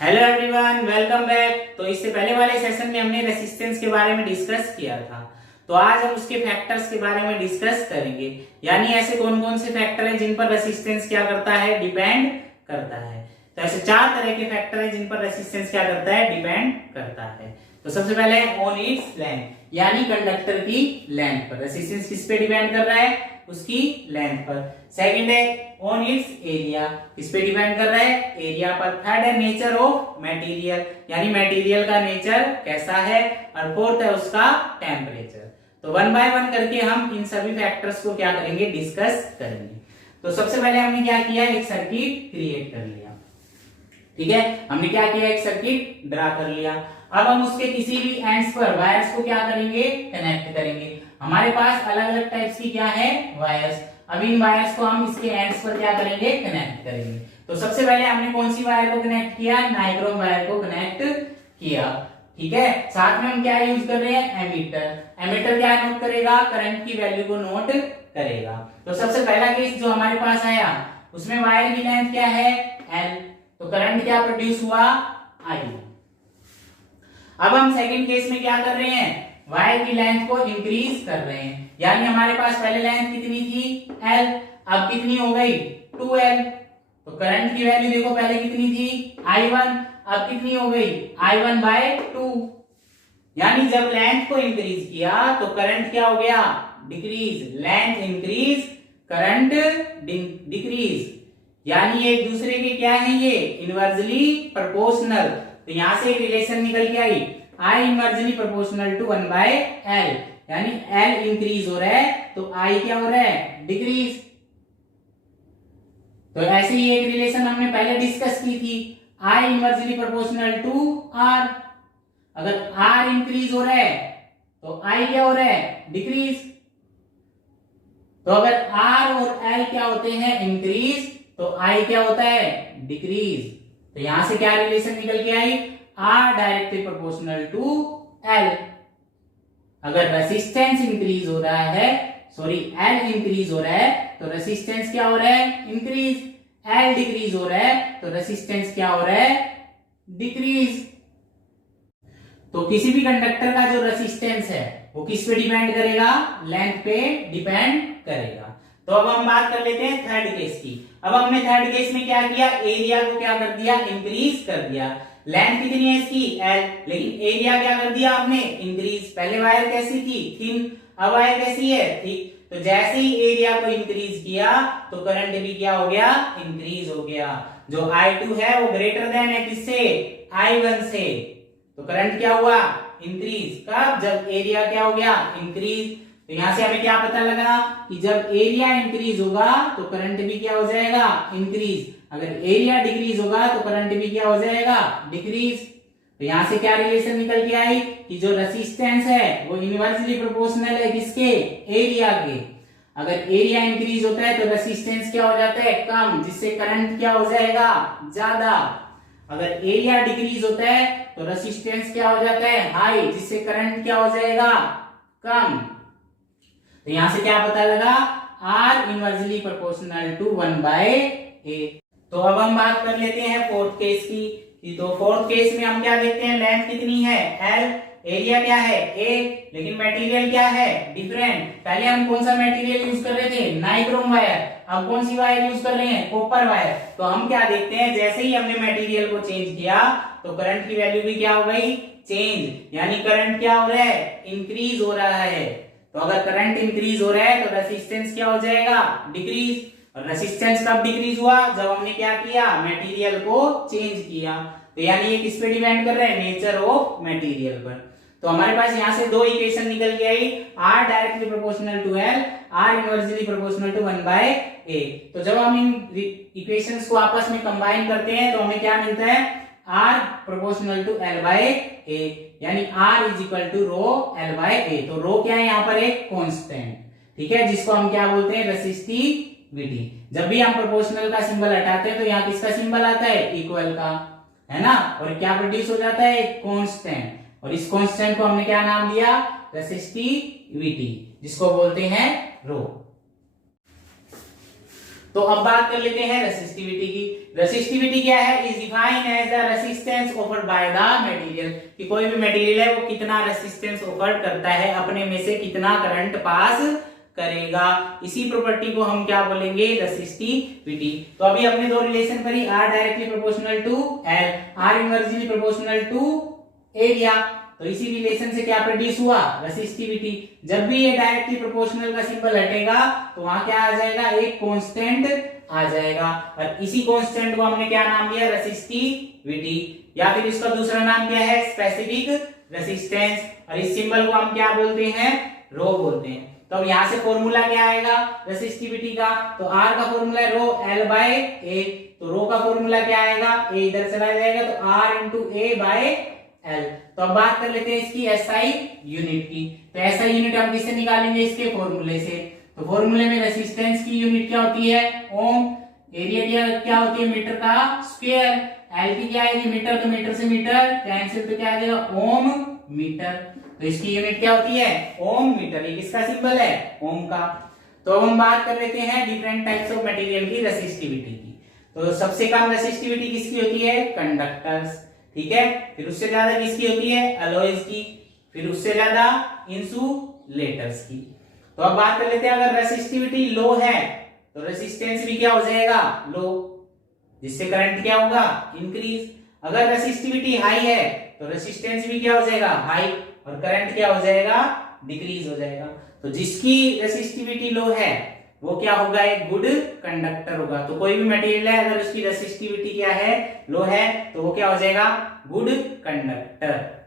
Hello everyone, welcome back. तो इससे पहले वाले सेशन में हमने रेसिस्टेंस के बारे में डिस्कस किया था। तो आज हम उसके फैक्टर्स के बारे में डिस्कस करेंगे, यानी ऐसे कौन कौन से फैक्टर हैं जिन पर रेसिस्टेंस क्या करता है, डिपेंड करता है। तो ऐसे 4 तरह के फैक्टर हैं जिन पर रेसिस्टेंस क्या करता है, डिपेंड करता है। तो सबसे पहले ऑन इट्स लेंथ, यानी कंडक्टर की लेंथ पर। रेसिस्टेंस किस पे डिपेंड कर रहा है, उसकी लेंथ पर। सेकंड है ऑन इट्स एरिया, किस पे डिपेंड कर रहा है, एरिया पर। थर्ड है नेचर ऑफ मटेरियल, यानी मटेरियल का नेचर कैसा है। और फोर्थ है उसका टेम्परेचर। तो वन बाय वन करके हम इन सभी फैक्टर्स को क्या करेंगे, डिस्कस करेंगे। तो सबसे पहले हमने क्या किया, एक सर्किट क्रिएट कर लिया। ठीक है, हमने क्या किया, एक सर्किट ड्रा कर लिया। अब हम उसके किसी भी एंड्स पर वायर्स को क्या करेंगे, कनेक्ट करेंगे। हमारे पास अलग अलग टाइप्स की क्या है, वायर्स। अब इन वायर्स को हम इसके एंड्स पर क्या करेंगे, कनेक्ट करेंगे। तो सबसे पहले हमने कौन सी वायर को कनेक्ट किया, नाइक्रोम वायर को कनेक्ट किया। ठीक है, साथ में हम क्या यूज कर रहे हैं, एमीटर। एमीटर क्या नोट करेगा, करंट की वैल्यू को नोट करेगा। तो सबसे पहला केस जो हमारे पास आया, उसमें वायर की लेंथ क्या है, L। तो करंट क्या प्रोड्यूस हुआ, I। अब हम सेकंड केस में क्या कर रहे हैं, वायर की लेंथ को इंक्रीज कर रहे हैं। यानी हमारे पास पहले लेंथ कितनी थी, L, अब कितनी हो गई, 2L। तो करंट की वैल्यू देखो पहले कितनी थी, I1, अब कितनी हो गई, I1/2। यानी जब लेंथ को इंक्रीज किया तो करंट क्या हो गया, decrease. Length increase, current decrease, यानी एक दूसरे के क्या है, ये इनवर्सली प्रोपोर्शनल। तो यहां से एक रिलेशन निकल के आई, I inversely proportional to 1/L, यानी L इंक्रीज हो रहा है तो I क्या हो रहा है, डिक्रीज। तो ऐसे ही एक रिलेशन हमने पहले डिस्कस की थी, I inversely proportional to R। अगर R इंक्रीज हो रहा है तो I क्या हो रहा है, डिक्रीज। तो अगर R और L क्या होते हैं, इंक्रीज, तो I क्या होता है, डिक्रीज। तो यहां से क्या रिलेशन निकल के आई, R directly proportional to L। अगर रेसिस्टेंस इंक्रीज हो रहा है, सॉरी L इंक्रीज हो रहा है तो रेसिस्टेंस क्या हो रहा है, इंक्रीज। L डिक्रीज हो रहा है तो रेसिस्टेंस क्या हो रहा है, डिक्रीज। तो किसी भी कंडक्टर का जो रेसिस्टेंस है वो किस पे डिपेंड करेगा, लेंथ पे डिपेंड करेगा। तो अब हम बात कर लेते हैं थर्ड केस की। अब हमने थर्ड केस में क्या किया, एरिया को क्या कर दिया, इंक्रीज कर दिया। लेंथ कितनी है इसकी, L, लेकिन एरिया क्या कर दिया हमने, इंक्रीज। पहले वायर कैसी थी, थिन, अब वायर कैसी है, थिक। तो जैसे ही एरिया को इंक्रीज किया तो करंट भी क्या हो गया, इंक्रीज हो गया। जो I2 है वो ग्रेटर देन है किससे, I1 से। तो करंट क्या हुआ, इंक्रीज। कब, जब एरिया क्या हो गया, इंक्रीज। तो यहां से हमें क्या पता लगा कि जब एरिया इंक्रीज होगा तो करंट भी क्या हो जाएगा, इंक्रीज। अगर एरिया डिक्रीज होगा तो करंट भी क्या हो जाएगा, डिक्रीज। तो यहां से क्या रिलेशन निकल के आई कि जो रेसिस्टेंस है वो इनवर्सली प्रोपोर्शनल है किसके, एरिया के। अगर एरिया इंक्रीज होता है तो रेसिस्टेंस क्या हो जाता है, कम, जिससे करंट क्या हो जाएगा, ज्यादा। अगर एरिया डिक्रीज होता है तो रेसिस्टेंस क्या हो जाता है, हाई, जिससे करंट क्या हो जाएगा, कम। तो यहां से क्या पता लगा, R inversely proportional to 1/A। तो अब हम बात कर लेते हैं फोर्थ केस की। तो फोर्थ केस में हम क्या देखते हैं, लेंथ कितनी है, L, एरिया क्या है, A, लेकिन मटेरियल क्या है, डिफरेंट। पहले हम कौन सा मटेरियल यूज कर रहे थे, नाइक्रोम वायर। अब कौन सी वायर यूज कर रहे हैं, कॉपर वायर। तो हम क्या देखते हैं, जैसे ही हमने मटेरियल को चेंज किया तो करंट की वैल्यू भी क्या हो गई, चेंज। यानी करंट क्या हो रहा है, इंक्रीज हो रहा है। तो अगर करंट इंक्रीज हो रहा है तो रेसिस्टेंस क्या हो जाएगा, डिक्रीज। और रेसिस्टेंस कब डिक्रीज हुआ, जब हमने क्या किया, मटेरियल को चेंज किया। तो यानी ये किस पे डिपेंड कर रहा है, नेचर ऑफ मटेरियल पर। तो हमारे पास यहां से दो इक्वेशन निकल के आई, R directly proportional to L, R inversely proportional to 1/A। तो जब हम इन इक्वेशंस को आपस में कंबाइन करते हैं तो हमें क्या मिलता है, R प्रोपोर्शनल टू L/A, यानी R is equal to rho L/A। तो रो क्या है यहाँ पर, एक कांस्टेंट। ठीक है, जिसको हम क्या बोलते हैं, रेसिस्टिविटी। जब भी हम प्रोपोर्शनल का सिंबल हटाते हैं तो यहाँ किसका सिंबल आता है, इक्वल का, है ना। और क्या प्रोड्यूस हो जाता है, एक कांस्टेंट। और इस कांस्टेंट को हमने क्या नाम दिया, रेसिस्टिविटी, जिसको बोलते हैं रो। तो अब बात कर लेते हैं रेसिस्टिविटी की। रेसिस्टिविटी क्या है? Is defined as the resistance offered by the material, कि कोई भी मटेरियल है वो कितना रेसिस्टेंस ऑफर करता है, अपने में से कितना करंट पास करेगा। इसी प्रॉपर्टी को हम क्या बोलेंगे? रेसिस्टिविटी। तो अभी हमने दो रिलेशन करी, R directly proportional to L, R inversely proportional to area. तो इसी रिलेशन से क्या प्रोड्यूस हुआ? रेसिस्टिविटी। जब भी ये डायरेक्टली प्रोपोर्शनल का सिंबल हटेगा तो वहां क्या आ जाएगा? एक कांस्टेंट आ जाएगा, और इसी कांस्टेंट को हमने क्या नाम दिया? रेसिस्टिविटी, या फिर इसका दूसरा नाम क्या है? Specific resistance. और इस सिंबल को हम क्या बोलते हैं? रो बोलते हैं। तो अब यहां से फॉर्मूला क्या आएगा रेसिस्टिविटी का? तो R का फॉर्मूला है रो L बाय A, तो रो का फॉर्मूला क्या आएगा? A इधर चला जाएगा तो R into A by L। तो अब बात कर लेते हैं इसकी SI यूनिट की। तो SI यूनिट हम किससे निकालेंगे? इसके फॉर्मूले से। तो फॉर्मूले में रेसिस्टेंस की यूनिट क्या होती है? ओम। एरिया क्या होती है? मीटर का स्क्वायर। L की क्या आएगी? मीटर, तो मीटर से मीटर कैंसिल, तो क्या आ जाएगा? ओम मीटर। तो इसकी यूनिट क्या होती है? ओम मीटर। ये किसका सिंबल है? ओम का। तो अब हम बात कर लेते हैं डिफरेंट टाइप्स ऑफ मटेरियल की रेसिस्टिविटी की। तो सबसे कम रेसिस्टिविटी किसकी होती है? कंडक्टर्स, ठीक है। फिर उससे ज्यादा किसकी होती है? अलॉयज की। फिर उससे ज्यादा इंसुलेटर्स की। तो अब बात कर लेते हैं, अगर रेसिस्टिविटी लो है तो रेसिस्टेंस भी क्या हो जाएगा? लो, जिससे करंट क्या होगा? इंक्रीज। अगर रेसिस्टिविटी हाई है तो रेसिस्टेंस भी क्या हो जाएगा? हाई, और करंट क्या हो जाएगा? डिक्रीज हो जाएगा। तो जिसकी रेसिस्टिविटी लो है वो क्या होगा? एक गुड कंडक्टर होगा। तो कोई भी मटेरियल है अगर उसकी रेसिस्टिविटी क्या है? लो है, तो वो क्या हो जाएगा? Good conductor.